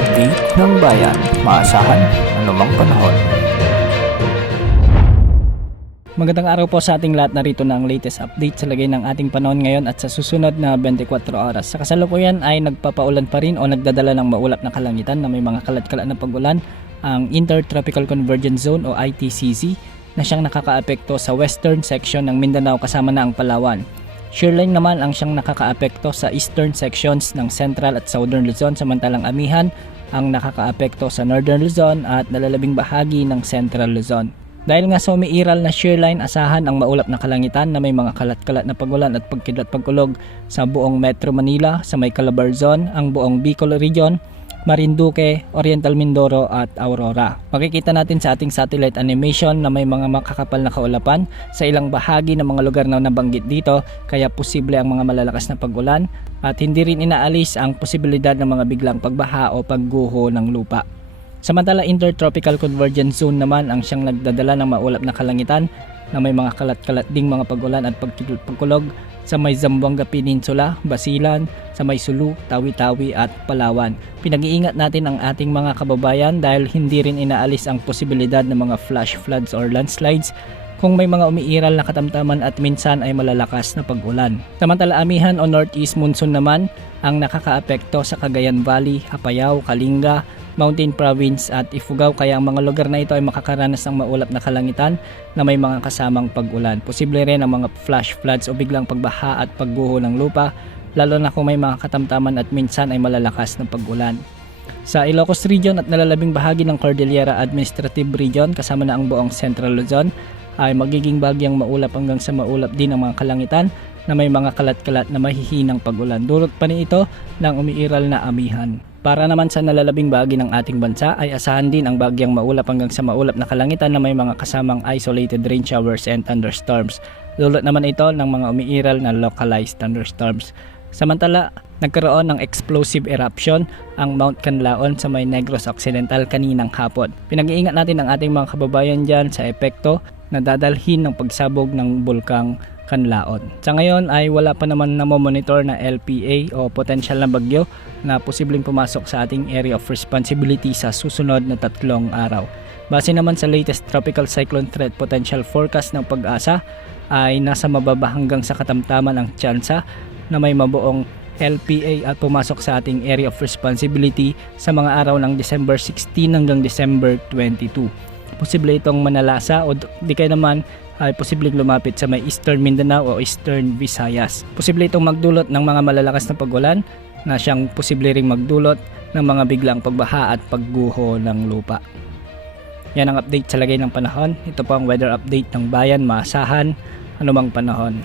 update ng bayan, maasahan anumang panahon. Magandang araw po sa ating lahat, narito na ang latest update sa lagay ng ating panahon ngayon at sa susunod na 24 oras. Sa kasalukuyan ay nagpapaulan pa rin o nagdadala ng maulap na kalangitan na may mga kalat-kalat na pag-ulan ang Intertropical Convergence Zone o ITCZ na siyang nakakaapekto sa western section ng Mindanao kasama na ang Palawan. Shearline naman ang siyang nakakaapekto sa eastern sections ng Central at Southern Luzon, samantalang Amihan ang nakakaapekto sa Northern Luzon at nalalabing bahagi ng Central Luzon. Dahil nga sa umiiral na shearline, asahan ang maulap na kalangitan na may mga kalat-kalat na pagulan at pagkidlat pagkulog sa buong Metro Manila, sa may Calabar Zone, ang buong Bicol Region, Marinduque, Oriental Mindoro at Aurora. Makikita natin sa ating satellite animation na may mga makakapal na kaulapan sa ilang bahagi ng mga lugar na nabanggit dito, kaya posible ang mga malalakas na pag-ulan at hindi rin inaalis ang posibilidad ng mga biglang pagbaha o pagguho ng lupa. Samantala, Intertropical Convergence Zone naman ang siyang nagdadala ng maulap na kalangitan na may mga kalat-kalat ding mga pag-ulan at pagkulog sa may Zamboanga Peninsula, Basilan, sa may Sulu, Tawi-Tawi at Palawan. Pinag-iingat natin ang ating mga kababayan dahil hindi rin inaalis ang posibilidad ng mga flash floods or landslides kung may mga umiiral na katamtaman at minsan ay malalakas na pag-ulan. Samantala, Amihan o Northeast Monsoon naman ang nakakaapekto sa Cagayan Valley, Apayao, Kalinga, Mountain Province at Ifugao, kaya ang mga lugar na ito ay makakaranas ng maulap na kalangitan na may mga kasamang pag-ulan. Posible rin ang mga flash floods o biglang pagbaha at pagguho ng lupa, lalo na kung may mga katamtaman at minsan ay malalakas na pag-ulan. Sa Ilocos Region at nalalabing bahagi ng Cordillera Administrative Region kasama na ang buong Central Luzon ay magiging bagyang maulap hanggang sa maulap din ang mga kalangitan na may mga kalat-kalat na mahihinang pag-ulan. Dulot pa rin ito ng umiiral na Amihan. Para naman sa nalalabing bahagi ng ating bansa ay asahan din ang bagyang maulap hanggang sa maulap na kalangitan na may mga kasamang isolated rain showers and thunderstorms. Dulot naman ito ng mga umiiral na localized thunderstorms. Samantala, nagkaroon ng explosive eruption ang Mount Canlaon sa may Negros Occidental kaninang hapon. Pinag-iingat natin ang ating mga kababayan dyan sa epekto na dadalhin ng pagsabog ng bulkang Canlaon. Sa ngayon ay wala pa naman namomonitor na LPA o potential na bagyo na posibleng pumasok sa ating area of responsibility sa susunod na 3 araw. Base naman sa latest tropical cyclone threat potential forecast ng Pag-asa ay nasa mababa hanggang sa katamtaman ang tsansa na may mabuong LPA at pumasok sa ating area of responsibility sa mga araw ng December 16 hanggang December 22. Posible itong manalasa o di kaya naman ay posibleng lumapit sa may Eastern Mindanao o Eastern Visayas. Posible itong magdulot ng mga malalakas na pag-ulan na siyang posible ring magdulot ng mga biglang pagbaha at pagguho ng lupa. Yan ang update sa lagay ng panahon. Ito po ang weather update ng bayan, maasahan anumang panahon.